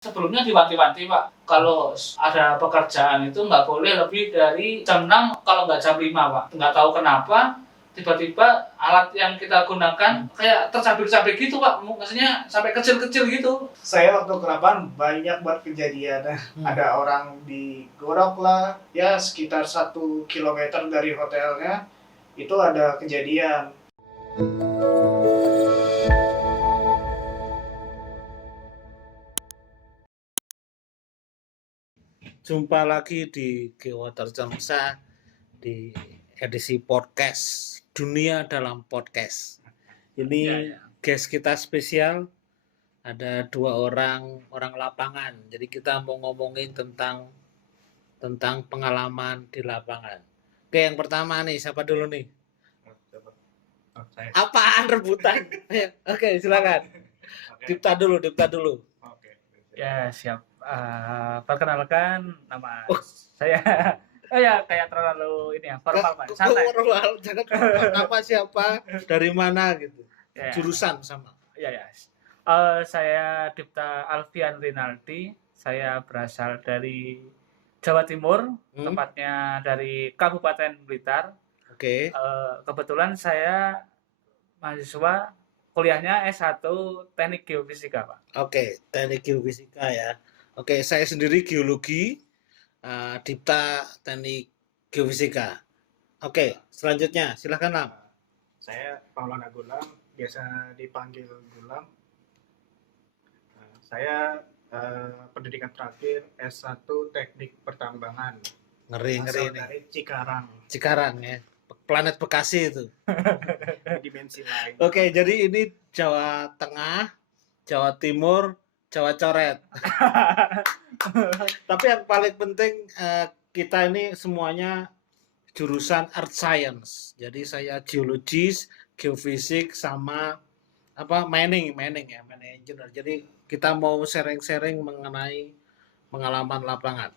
Sebelumnya diwanti-wanti Pak, kalau ada pekerjaan itu nggak boleh lebih dari jam 6, kalau nggak jam 5 Pak. Nggak tahu kenapa, tiba-tiba alat yang kita gunakan kayak tercabik-cabik gitu Pak, maksudnya sampai kecil-kecil gitu. Saya waktu ke lapangan banyak banget kejadian. Ada orang digorok lah, ya sekitar 1 kilometer dari hotelnya, itu ada kejadian. Jumpa lagi di Geowater Jongsa di edisi podcast Dunia dalam Podcast. Ini guest kita spesial, ada 2 orang lapangan. Jadi kita mau ngomongin tentang pengalaman di lapangan. Oke, yang pertama nih, siapa dulu nih? Apaan rebutan? Oke, silakan. Dipta dulu. Ya siap. Perkenalkan nama saya. Ya kayak terlalu ini ya formal Pak. Santai. Formal, jangan nama siapa, dari mana gitu. Ya. Jurusan sama. Ya. Saya Dipta Alfian Rinaldi. Saya berasal dari Jawa Timur, tepatnya dari Kabupaten Blitar. Oke. Kebetulan saya mahasiswa kuliahnya S1 Teknik Geofisika, Pak. Oke, Teknik Geofisika ya. Oke, saya sendiri geologi, Dipta Teknik Geofisika. Oke, selanjutnya silakan Lam. Saya Paulana Gulam, biasa dipanggil Gulam. Saya pendidikan terakhir S1 Teknik Pertambangan. Ngeri dari Cikarang ya. Planet Bekasi itu. Dimensi lain. Oke, jadi ini Jawa Tengah, Jawa Timur, Jawa Coret. Tapi yang paling penting kita ini semuanya jurusan Earth Science. Jadi saya geologis, geofisik sama mining engineer. Jadi kita mau sharing-sharing mengenai pengalaman lapangan.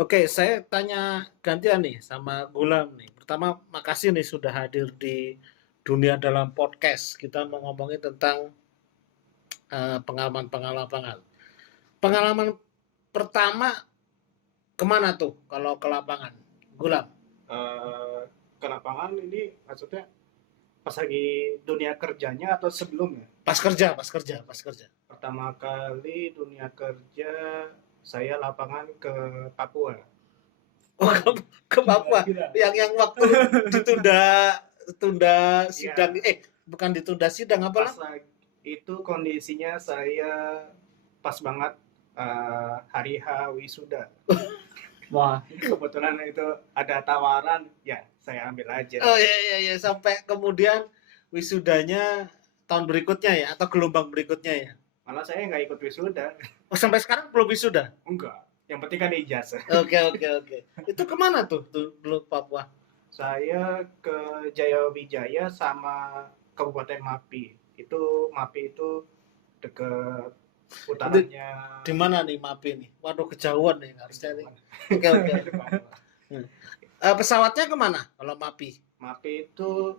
Oke, saya tanya gantian nih sama Gulam nih. Pertama, makasih nih sudah hadir di Dunia dalam Podcast. Kita mau ngomongin tentang pengalaman lapangan. Pengalaman pertama kemana tuh kalau ke lapangan? Gulam? Ke lapangan ini maksudnya pas lagi dunia kerjanya atau sebelumnya? Pas kerja. Pertama kali dunia kerja saya lapangan ke Papua. Oh, ke Papua. Yang waktu ditunda sidang. Bukan ditunda sidang apa lah? Itu kondisinya saya pas banget hari H wisuda. Wah, kebetulan itu ada tawaran, ya saya ambil aja. Oh iya, sampai kemudian wisudanya tahun berikutnya ya, atau gelombang berikutnya ya? Malah saya nggak ikut wisuda. Oh, sampai sekarang belum wisuda? Enggak, yang penting kan ijazah. Oke. Itu kemana tuh dulu Papua? Saya ke Jayawijaya sama Kabupaten Mapi. Mapi itu deket utaranya. Di mana nih Mapi nih? Waduh, kejauhan nih harusnya nih. Oke. Pesawatnya kemana kalau Mapi? Mapi itu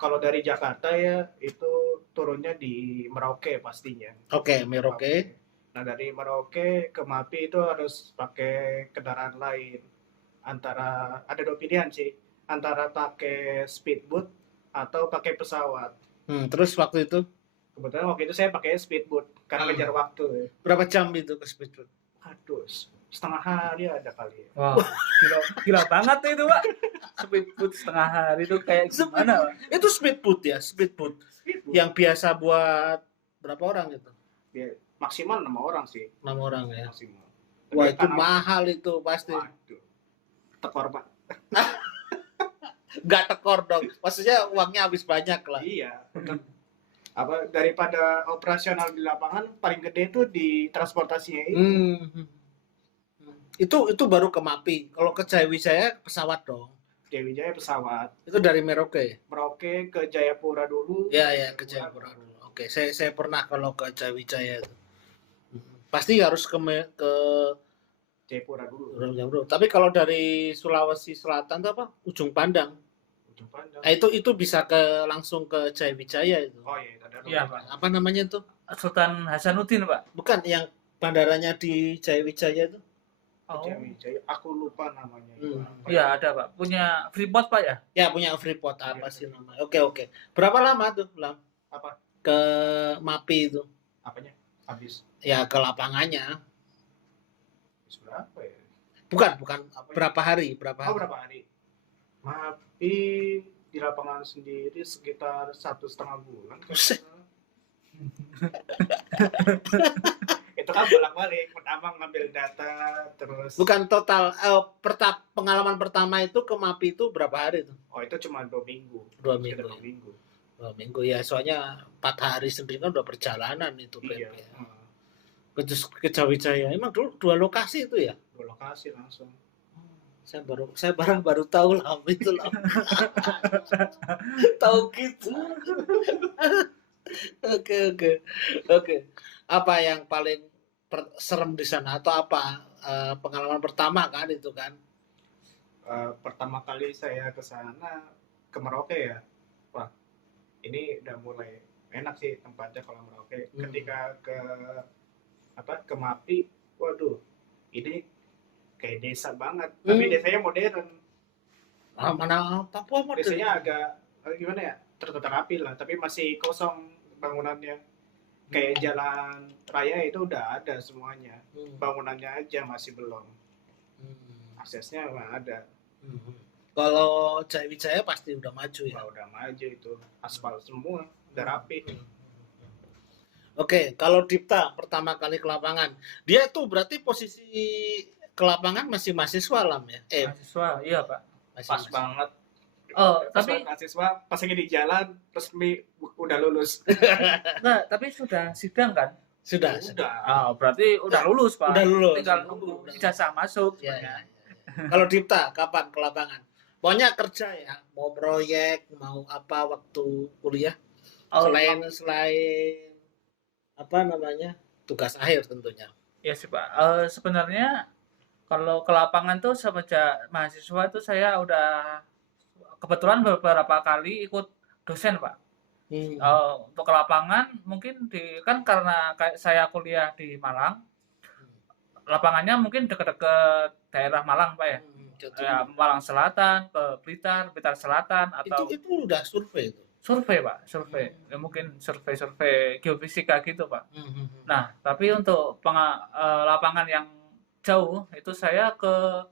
kalau dari Jakarta ya itu turunnya di Merauke pastinya. Oke, Merauke. Nah dari Merauke ke Mapi itu harus pakai kendaraan lain. Ada 2 pilihan sih, antara pakai speedboat atau pakai pesawat. Terus waktu itu? Kebetulan waktu itu saya pakai speedboat karena kejar waktu. Berapa jam itu ke speedboat? Aduh, setengah hari ada kali. Wow, gila banget tuh itu Pak. Speedboat setengah hari itu kayak gimana Pak? Itu speedboat. Yang biasa buat berapa orang gitu? Ya, maksimal 6 orang sih. 6 orang ya. Maksimal. Wah, itu mahal itu pasti. Waduh. Tekor Pak. Nggak tekor dong. Maksudnya uangnya habis banyak lah. Iya. Daripada operasional di lapangan paling gede itu di transportasinya itu. Itu baru ke Mapi. Kalau ke Jayawijaya pesawat dong. Jayawijaya pesawat. Itu dari Merauke. Merauke ke Jayapura dulu. Ya, ke Jayapura dulu. Oke, saya pernah kalau ke Jayawijaya itu. Pasti harus ke Jayapura dulu. Tapi kalau dari Sulawesi Selatan itu apa? Ujung Pandang. Nah, itu bisa langsung ke Jayawijaya itu. Oh iya, Iya, Pak. Apa namanya itu? Sultan Hasanuddin, Pak. Bukan, yang bandaranya di Jayawijaya itu? Oh. Jayawijaya, aku lupa namanya. itu Hmm. apa. Iya ada Pak, punya Freeport Pak ya? Ya punya Freeport apa sih namanya? Oke. Berapa lama tuh, Lam? Apa? Ke MAPI itu? Apanya? Habis Ya ke lapangannya. berapa ya? Bukan. Apa ya? Berapa hari? Oh, berapa hari? MAPI di lapangan sendiri sekitar 1,5 bulan. Kalau Buset. nggak salah. Itu kan bolak-balik, pertama ngambil data, terus Bukan total. Pengalaman pertama itu ke MAPI itu berapa hari itu? oh itu cuma 2 minggu. 2 Sekitar minggu. 2 minggu. 2 minggu ya, soalnya 4 hari sendiri kan udah perjalanan itu Iya. PP. Ke Jayawijaya. Emang dulu 2 lokasi itu ya? 2 lokasi langsung. Saya baru tahu lah itu lah. Tahu gitu. Oke. Apa yang paling serem di sana atau apa pengalaman pertama kan itu kan? Pertama kali saya ke sana ke Merauke ya. Wah, ini udah mulai enak sih tempatnya kalau Merauke. Ketika ke MAPI, waduh, ini kayak desa banget. Tapi desanya modern. Mana Papua modern? Desanya agak gimana ya? Tertata rapi lah, tapi masih kosong bangunannya. Kayak jalan raya itu udah ada semuanya. Bangunannya aja masih belum. Aksesnya nggak ada. Kalau Jayawijaya pasti udah maju ya. Wah, udah maju itu, aspal semua, udah rapi. Oke, kalau Dipta pertama kali ke lapangan, dia tuh berarti posisi ke lapangan masih mahasiswa Lam ya? Mahasiswa, iya Pak. Pas Mahasiswa. banget. Oh, Pas tapi banget mahasiswa, pas lagi di jalan, resmi udah lulus. enggak, tapi sudah sidang kan? Sudah. Berarti udah lulus Pak. Udah lulus. Tinggal nunggu ijazah masuk. Ya. sebenarnya. Kalau Dipta kapan ke lapangan? Pokoknya kerja ya, mau proyek, mau apa waktu kuliah? Selain apa namanya? Tugas akhir tentunya. Ya sih Pak. Sebenarnya kalau ke lapangan tuh semenjak mahasiswa tuh saya udah kebetulan beberapa kali ikut dosen Pak. Untuk ke lapangan mungkin kan karena kayak saya kuliah di Malang, lapangannya mungkin dekat-dekat daerah Malang Pak ya. Ya, Malang Selatan ke Blitar Selatan atau itu udah survei itu. Survei Pak, survei. Ya, mungkin survei geofisika gitu Pak. Nah, tapi untuk lapangan yang jauh itu saya ke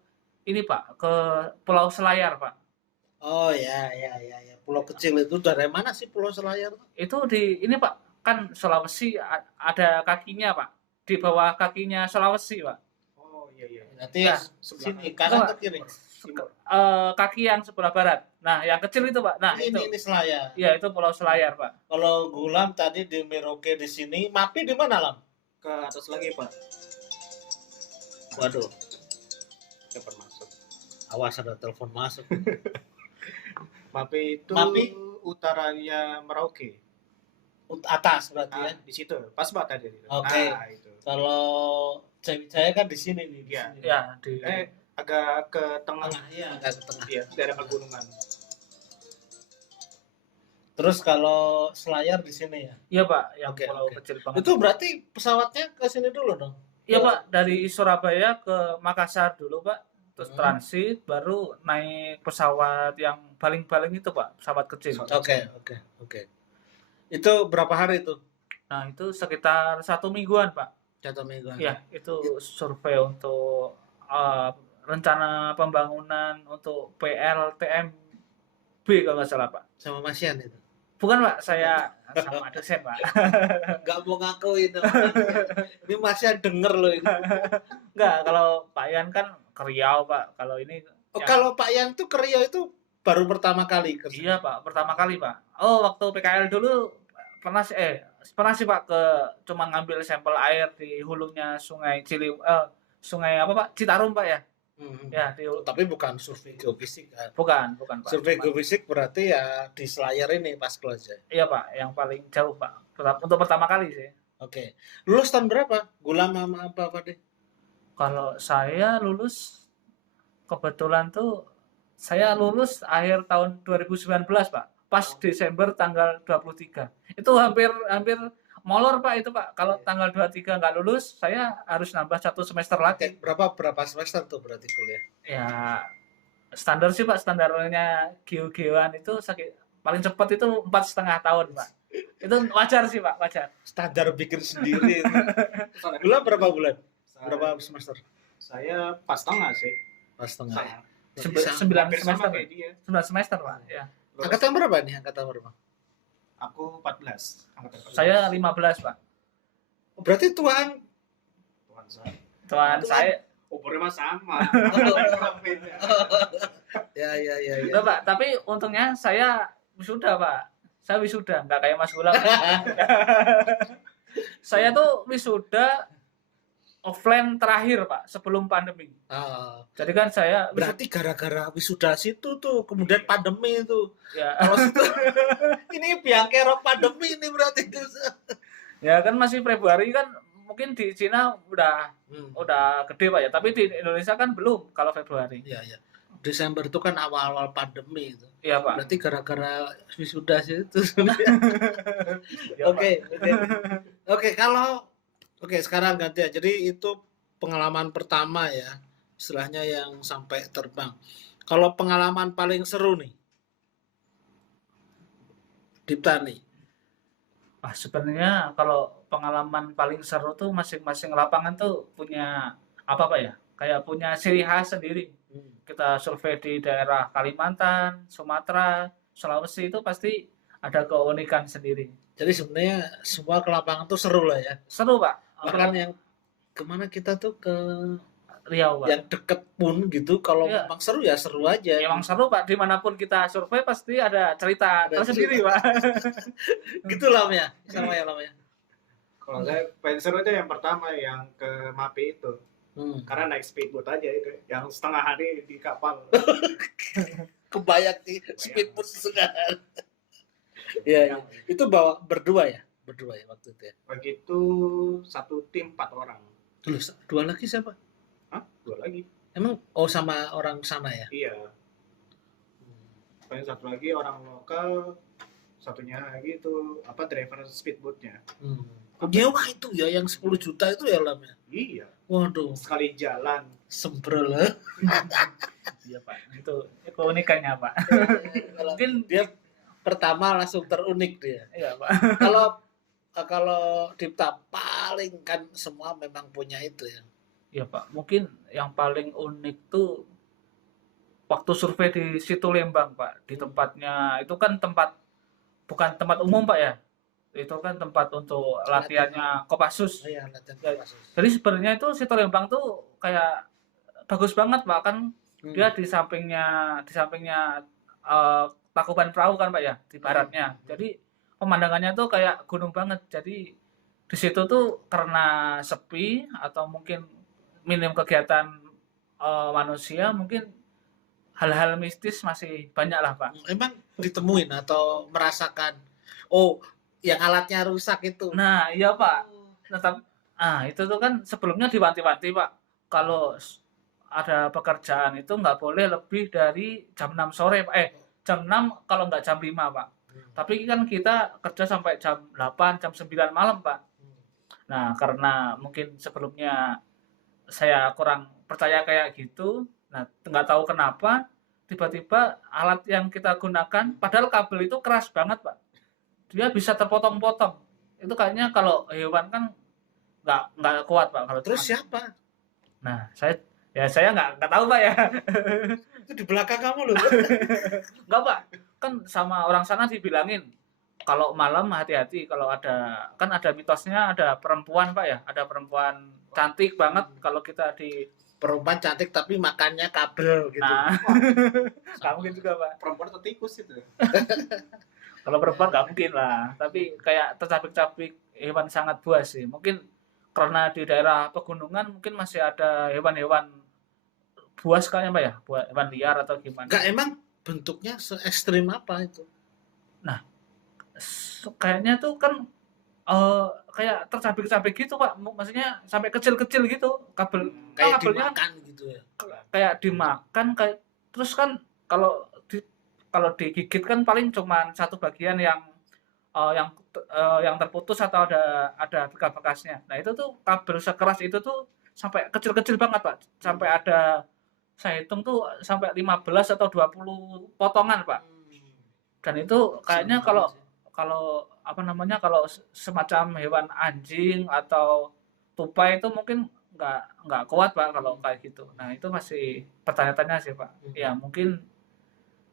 ini Pak, ke Pulau Selayar Pak. Oh ya. Pulau kecil itu dari mana sih Pulau Selayar? Itu di ini Pak, kan Sulawesi ada kakinya Pak. Di bawah kakinya Sulawesi Pak. Oh iya. Berarti Ya, sini kanan atau kiri? Kaki yang sebelah barat. Nah, yang kecil itu Pak. Nah, ini Selayar. Iya, itu Pulau Selayar Pak. Kalau Gulam tadi di Merauke di sini, MAPI di mana Lam? Ke atas lagi Pak. Waduh, Dapat masuk. awas ada telepon masuk. MAPI itu utaranya Merauke. Atas berarti ya? Di situ, pas banget tadi. Oke. Nah, itu. Kalau Jayawijaya kan di sini nih. Di Iya. sini. Ya, di Agak ke tengah. Iya, agak ke tengah. Iya, daerah pegunungan. Terus kalau Selayar di sini ya? Iya Pak, yang Oke, pulau oke. kecil banget. Itu berarti pesawatnya ke sini dulu dong? Iya Pak, dari Surabaya ke Makassar dulu Pak, terus transit, baru naik pesawat yang baling-baling itu Pak, pesawat kecil. Oke. Itu berapa hari itu? Nah itu sekitar 1 mingguan Pak. 1 minggu. Ya, itu survei untuk rencana pembangunan untuk PLTMB kalau nggak salah Pak. Sama Mas Yan itu? Bukan Pak, saya sama dosen Pak. Nggak mau ngakuin. Ini Mas Yan denger loh ini. Enggak, kalau Pak Yan kan ke Riau Pak. Kalau ini Kalau Pak Yan tuh ke Riau itu baru pertama kali kerja? Iya Pak, pertama kali Pak. Oh, waktu PKL dulu pernah sih Pak cuma ngambil sampel air di hulunya Sungai Sungai apa Pak? Citarum Pak ya. Ya, tapi bukan survei geofisik kan? Bukan Pak. Survei geofisik berarti ya di Selayar ini pas kelas. Iya Pak, yang paling jauh Pak. Untuk pertama kali sih. Oke. Lulus tahun berapa? Gulam sama apa Pak? Kalau saya lulus kebetulan tuh saya lulus akhir tahun 2019 Pak. Pas Desember tanggal 23. Itu hampir molor Pak itu Pak. Kalau Iya. tanggal 23 nggak lulus, saya harus nambah 1 semester lagi. Berapa semester tuh berarti kuliah? Ya standar sih Pak, standarnya geo-geoan itu paling cepat itu 4,5 tahun Pak. Itu wajar sih Pak, wajar. Standar bikin sendiri. Bulan berapa bulan? Berapa semester? Saya pas tengah sih. Pas setengah. Sama. Berarti sama. 9 Hampir sama semester. kayak dia. 9 semester Pak. Ya. Angkatan berapa nih? Angkatan berapa? Aku 14. Angkatan 14. Saya 15 Pak. Berarti tuan. Tuhan saya. Tuan saya. Umurnya mah sama. Beda. Ya. Udah Pak, tapi untungnya saya wisuda Pak. Saya wisuda, nggak kayak Mas Gulam. Saya tuh wisuda offline terakhir Pak, sebelum pandemi. Ah, Jadi kan saya berarti gara-gara wisuda situ tuh kemudian pandemi itu. ya, Kalau situ ini biang kerok pandemi ini berarti itu. ya kan masih Februari kan mungkin di Cina udah gede Pak ya, tapi di Indonesia kan belum kalau Februari. Iya. Desember itu kan awal-awal pandemi itu. Iya Pak. Berarti gara-gara wisuda situ. Ya, Pak. Oke, sekarang ganti ya. Jadi itu pengalaman pertama ya, istilahnya yang sampai terbang. Kalau pengalaman paling seru nih, Dipta nih. Ah, sebenarnya kalau pengalaman paling seru tuh masing-masing lapangan tuh punya apa Pak ya? Kayak punya ciri khas sendiri. Kita survei di daerah Kalimantan, Sumatera, Sulawesi itu pasti ada keunikan sendiri. Jadi sebenarnya semua ke lapangan tuh seru lah ya. Seru Pak. Bahkan yang kemana kita tuh ke Riau Pak. yang deket pun gitu, kalau Iya. memang seru ya seru aja. Emang seru Pak, dimanapun kita survei pasti ada cerita Ada tersendiri Pak. Gitu lamanya, sama ya lamanya. Kalau saya paling seru itu yang pertama yang ke Mapi itu. Karena naik speedboat aja itu, yang setengah hari di kapal. Kebayang di speedboat sesudah. Iya. Itu bawa berdua ya waktu itu ya. Begitu satu tim 4 orang. Loh, dua lagi siapa? Hah? 2 lagi? Emang sama orang sana ya? Iya. Paling satu lagi orang lokal, satunya lagi itu driver speedboatnya. Nyewa itu ya yang 10 juta itu ya lamnya. Iya. Waduh, Sekali jalan. sembrol. Iya Pak, itu keunikannya Pak. Mungkin dia pertama langsung terunik dia. Iya Pak. Kalau Dipta paling kan semua memang punya itu ya. Iya Pak, mungkin yang paling unik tuh waktu survei di situ Lembang Pak, di tempatnya itu kan bukan tempat umum Pak ya, itu kan tempat untuk latihannya Kopassus. Iya, latihan Ya, Kopassus. Jadi sebenarnya itu situ Lembang tuh kayak bagus banget Pak, kan dia di sampingnya Tangkuban Perahu kan Pak ya, di baratnya. Jadi pemandangannya tuh kayak gunung banget. Jadi di situ tuh karena sepi atau mungkin minim kegiatan manusia, mungkin hal-hal mistis masih banyak lah Pak. Emang ditemuin atau merasakan, oh yang alatnya rusak itu. Nah iya Pak, itu tuh kan sebelumnya diwanti-wanti Pak, kalau ada pekerjaan itu nggak boleh lebih dari jam 6 sore Pak. Jam 6 kalau nggak jam 5 Pak. Tapi kan kita kerja sampai jam 8, jam 9 malam Pak. Nah karena mungkin sebelumnya saya kurang percaya kayak gitu, nah nggak tahu kenapa tiba-tiba alat yang kita gunakan, padahal kabel itu keras banget Pak, dia bisa terpotong-potong. Itu kayaknya kalau hewan kan nggak kuat Pak. Kalau Terus siapa? Nah saya nggak tahu Pak ya. Itu di belakang kamu loh. Nggak Pak, kan sama orang sana dibilangin kalau malam hati-hati, kalau ada mitosnya ada perempuan Pak ya, ada perempuan cantik banget kalau kita di Perempuan cantik tapi makannya kabel gitu. Nah, nggak mungkin juga Pak. Perempuan atau tikus itu? Kalau perempuan nggak mungkin lah, tapi kayak tercapik-capik hewan sangat buas sih. Mungkin karena di daerah pegunungan mungkin masih ada hewan-hewan buas kayaknya Pak ya, hewan liar atau gimana. Enggak, emang bentuknya se-ekstrim apa itu? Nah, kayaknya tuh kan kayak tercabik-cabik gitu Pak, maksudnya sampai kecil-kecil gitu kabel, Kayak kabelnya dimakan gitu ya. kayak dimakan, kayak terus kan kalau digigit kan paling cuma satu bagian yang yang terputus atau ada bekas-bekasnya. Nah itu tuh kabel sekeras itu tuh sampai kecil-kecil banget Pak, sampai ada saya hitung tuh sampai 15 atau 20 potongan Pak. Dan itu kayaknya kalau kalau apa namanya kalau semacam hewan anjing atau tupai itu mungkin nggak kuat Pak kalau kayak gitu. Nah itu masih pertanyaan-tanya sih Pak. Ya mungkin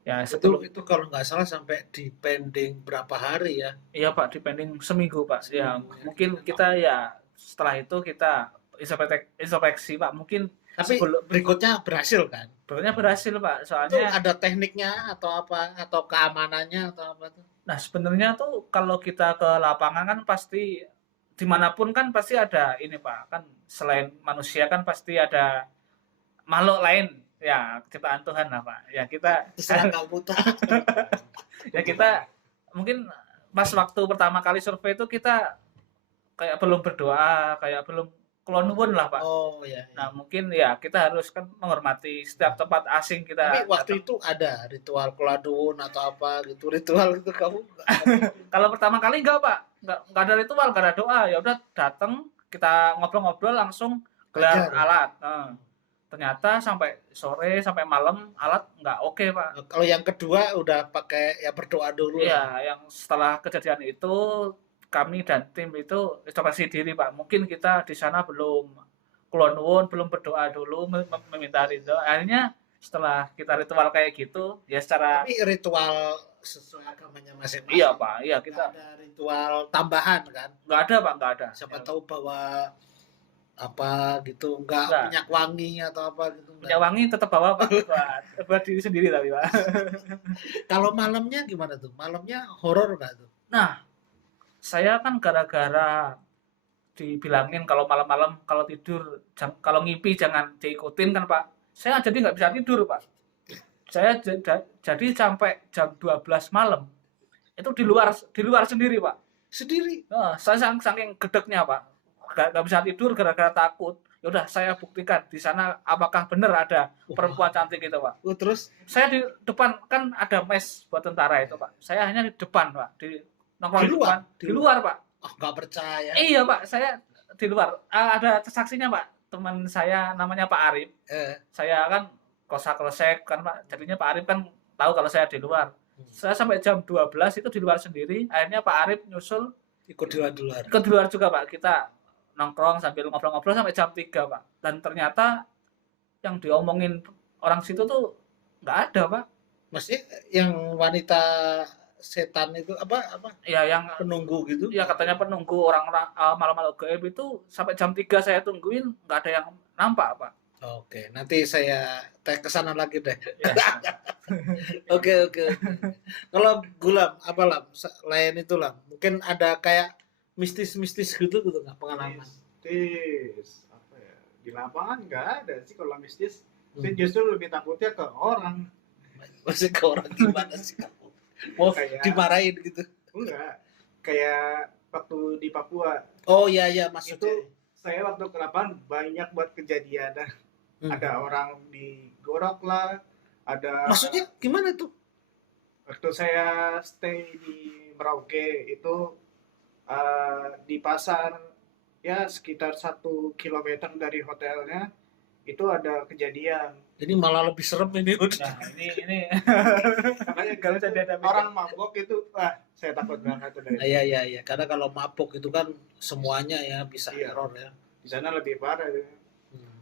ya itu kalau nggak salah sampai dipending berapa hari ya? iya Pak, dipending seminggu Pak. Ya Seminggu, ya. mungkin kita ya setelah itu kita introspeksi Pak. Mungkin Tapi berikutnya berhasil kan? berikutnya berhasil Pak. Itu Soalnya ada tekniknya atau apa atau keamanannya atau apa tuh? nah sebenarnya tuh kalau kita ke lapangan kan pasti dimanapun kan pasti ada ini Pak. Kan selain manusia kan pasti ada makhluk lain ya ciptaan Tuhan lah Pak. Ya kita Terserah kamu tuh. ya kita mungkin pas waktu pertama kali survei itu kita kayak belum berdoa, kayak belum kulon nuwun lah Pak. Oh ya. Nah mungkin ya kita harus kan menghormati setiap tempat asing kita. Tapi waktu itu ada ritual keladun atau apa gitu, ritual itu kamu? Kalau pertama kali enggak Pak, enggak ada ritual, enggak ada doa, ya udah datang kita ngobrol-ngobrol langsung gelar alat. Ternyata sampai sore sampai malam alat nggak oke Pak. Kalau yang kedua udah pakai ya berdoa dulu. Iya, yang setelah kejadian itu kami dan tim itu introspeksi diri Pak. Mungkin kita di sana belum kulon nuwun, belum berdoa dulu meminta ridho. Akhirnya setelah kita ritual kayak gitu, ya secara Tapi ritual sesuai agamanya masing-masing. iya Pak, iya kita ada ritual tambahan kan? nggak ada Pak, nggak ada. Siapa tahu bawa apa gitu, nggak minyak wangi atau apa gitu. Minyak wangi tetap bawa Pak, buat diri sendiri tapi Pak. Kalau malamnya gimana tuh? Malamnya horor nggak tuh? Nah, saya kan gara-gara dibilangin kalau malam-malam kalau tidur kalau ngipi jangan diikutin kan Pak. Saya jadi nggak bisa tidur Pak. Saya jadi sampai jam 12 malam itu di luar sendiri Pak. Sendiri? Nah, saya saking gedeknya Pak, nggak bisa tidur gara-gara takut. Ya udah saya buktikan di sana apakah benar ada perempuan cantik itu Pak. Terus saya di depan kan ada mes buat tentara itu Pak. Saya hanya di depan Pak, di nongkrong di luar Pak. Oh, nggak percaya. Iya Pak, saya di luar. Ada saksinya Pak, teman saya namanya Pak Arif. Saya kan kosa-kresek kan Pak, jadinya Pak Arif kan tahu kalau saya di luar. Saya sampai jam 12 itu di luar sendiri. Akhirnya Pak Arif nyusul ikut di luar. Ikut di luar juga Pak. Kita nongkrong sambil ngobrol-ngobrol sampai jam 3 Pak. Dan ternyata yang diomongin orang situ tuh nggak ada Pak. Maksudnya yang wanita setan itu apa? Ya yang penunggu gitu. Ya katanya penunggu orang-orang malam-malam gaib itu sampai jam 3 saya tungguin nggak ada yang nampak Pak. Oke, nanti saya tag ke sana lagi deh. Ya. Oke. Kalau Gulam, apa Lam? Lain itu Lam. Mungkin ada kayak mistis-mistis gitu nggak pengalaman? Mistis apa ya? Di lapangan nggak ada sih kalau mistis. Saya justru lebih takutnya ke orang. Masih ke orang gimana sih kamu? Mau kayak dimarahin gitu? Enggak. Kayak waktu di Papua. Oh iya maksudnya. Itu saya waktu ke lapangan banyak buat kejadian. Ada orang digorok lah, ada. Maksudnya gimana tuh? Waktu saya stay di Merauke itu di pasar ya sekitar 1 kilometer dari hotelnya itu ada kejadian. Jadi malah lebih serem ini udah. Nah, ini makanya kalau ada orang mabok itu saya takut banget tuh. Iya. Karena kalau mabok itu kan semuanya ya bisa error ya. Di sana lebih parah ya.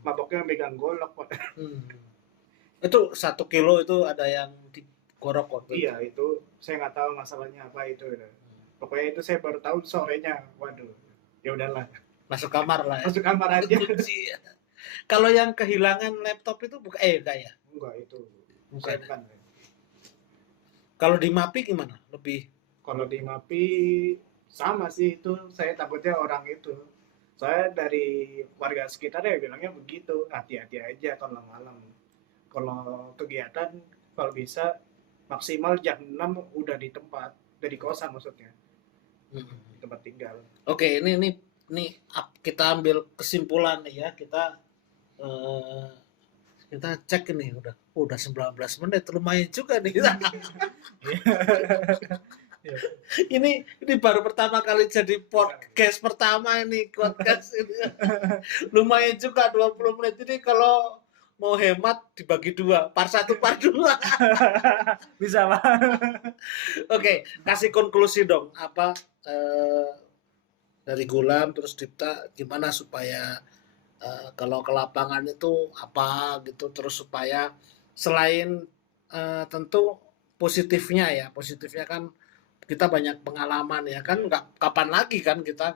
Maboknya megang golok Pak. Itu 1 kilo itu ada yang digorok kok. Iya itu saya nggak tahu masalahnya apa itu. Pokoknya itu saya baru tahu sorenya. Waduh, ya udahlah. Masuk kamar lah. Masuk kamar aja. Kalau yang kehilangan laptop itu enggak ya? Enggak itu. Bukan. Kalau di MAPI gimana? Lebih. Kalau di MAPI sama sih itu saya takutnya orang itu. Saya dari warga sekitar ya bilangnya begitu, hati-hati aja kalau malam. Kalau kegiatan kalau bisa maksimal jam 6 udah di tempat, dari kosan maksudnya. Di tempat tinggal. Oke, ini kita ambil kesimpulan nih ya. Kita cek ini udah 19 menit lumayan juga nih. Ini baru pertama kali jadi podcast pertama ini podcast ini. Lumayan juga 20 menit ini kalau mau hemat dibagi 2, part 1 part 2. Bisa, Pak. Oke, kasih konklusi dong apa dari Gulam terus Dipta gimana supaya kalau ke lapangan itu apa gitu terus supaya selain tentu positifnya kan kita banyak pengalaman ya kan nggak kapan lagi kan kita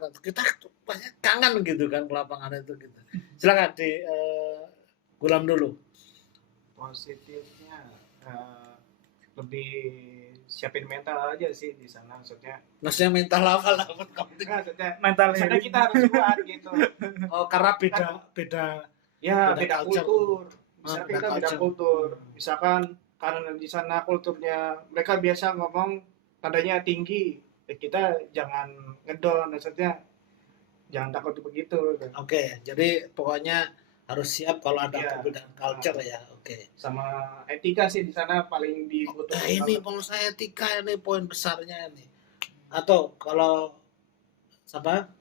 banyak kangen gitu kan ke lapangan itu gitu. Silakan di Gulam dulu. Positifnya lebih siapin mental aja sih di sana, maksudnya Mental apa lah? maksudnya Mental misalnya kita harus kuat gitu. Oh, karena beda Ya, Beda beda culture. kultur. Misalkan Beda kita beda culture. kultur. Misalkan karena di sana kulturnya mereka biasa ngomong nadanya tinggi, ya kita jangan ngedon, maksudnya jangan takut begitu. Oke, jadi pokoknya harus siap kalau ada Iya. perbedaan culture ya. Oke. Sama etika sih di sana paling Nah, dibutuhkan. ini kalau saya etika ini poin besarnya ini. Atau kalau siapa?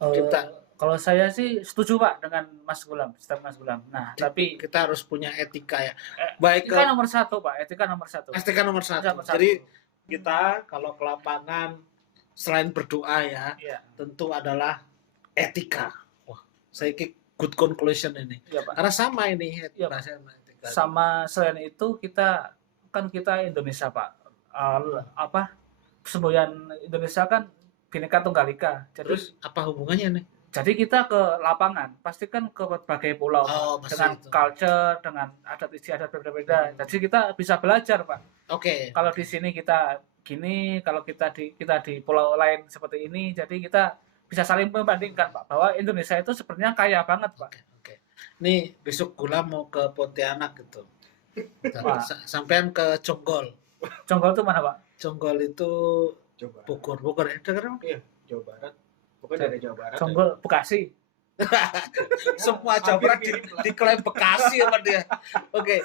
Kita. Kalau saya sih setuju Pak dengan Mas Gulam, Staf Mas Gulam. Nah, tapi Kita harus punya etika ya. Baik etika nomor 1 Pak, etika nomor 1. etika nomor satu. Nomor satu. Jadi kita kalau ke lapangan selain berdoa ya, Iya. tentu adalah etika. Wah, saya good conclusion ini. Iya Pak. Karena sama ini Iya, etika sama etika. Sama selain itu kita Indonesia Pak. Semboyan Indonesia kan Bhinneka Tunggal Ika. Terus apa hubungannya nih? Jadi kita ke lapangan, pasti kan ke berbagai pulau Oh, pasti dengan itu. culture, dengan adat istiadat berbeda-beda. Jadi kita bisa belajar, Pak. Oke. Kalau di sini kita gini, kalau kita di pulau lain seperti ini, jadi kita bisa saling membandingkan, Pak, bahwa Indonesia itu sebenarnya kaya banget, Pak. Oke. Nih besok Gulam mau ke Pontianak gitu. Wah. Sampean ke Jonggol. Jonggol itu mana, Pak? Jonggol itu Coba. Bogor ya. Dengar Jawa Barat. Pokoknya dari Jawa Barat. Jonggol Bekasi. semua Jawa Barat diklaim Bekasi sama dia. Oke,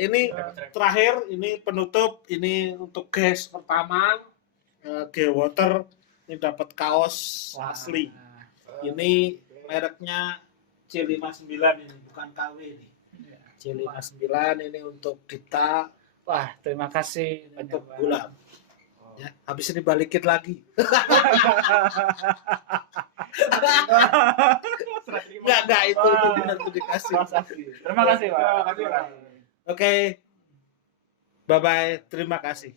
ini terakhir, ini penutup, ini untuk guys pertama Geowater ini dapat kaos asli. Ini mereknya C59 ini, bukan KW ini. C59 ini untuk Dita, Wah, terima kasih. untuk Pak. Gulam. Ya, habis ini balikin lagi. Enggak itu benar tuh dikasih. Terima kasih, Pak. Terima kasih, Pak. Oke. Bye bye. Terima kasih.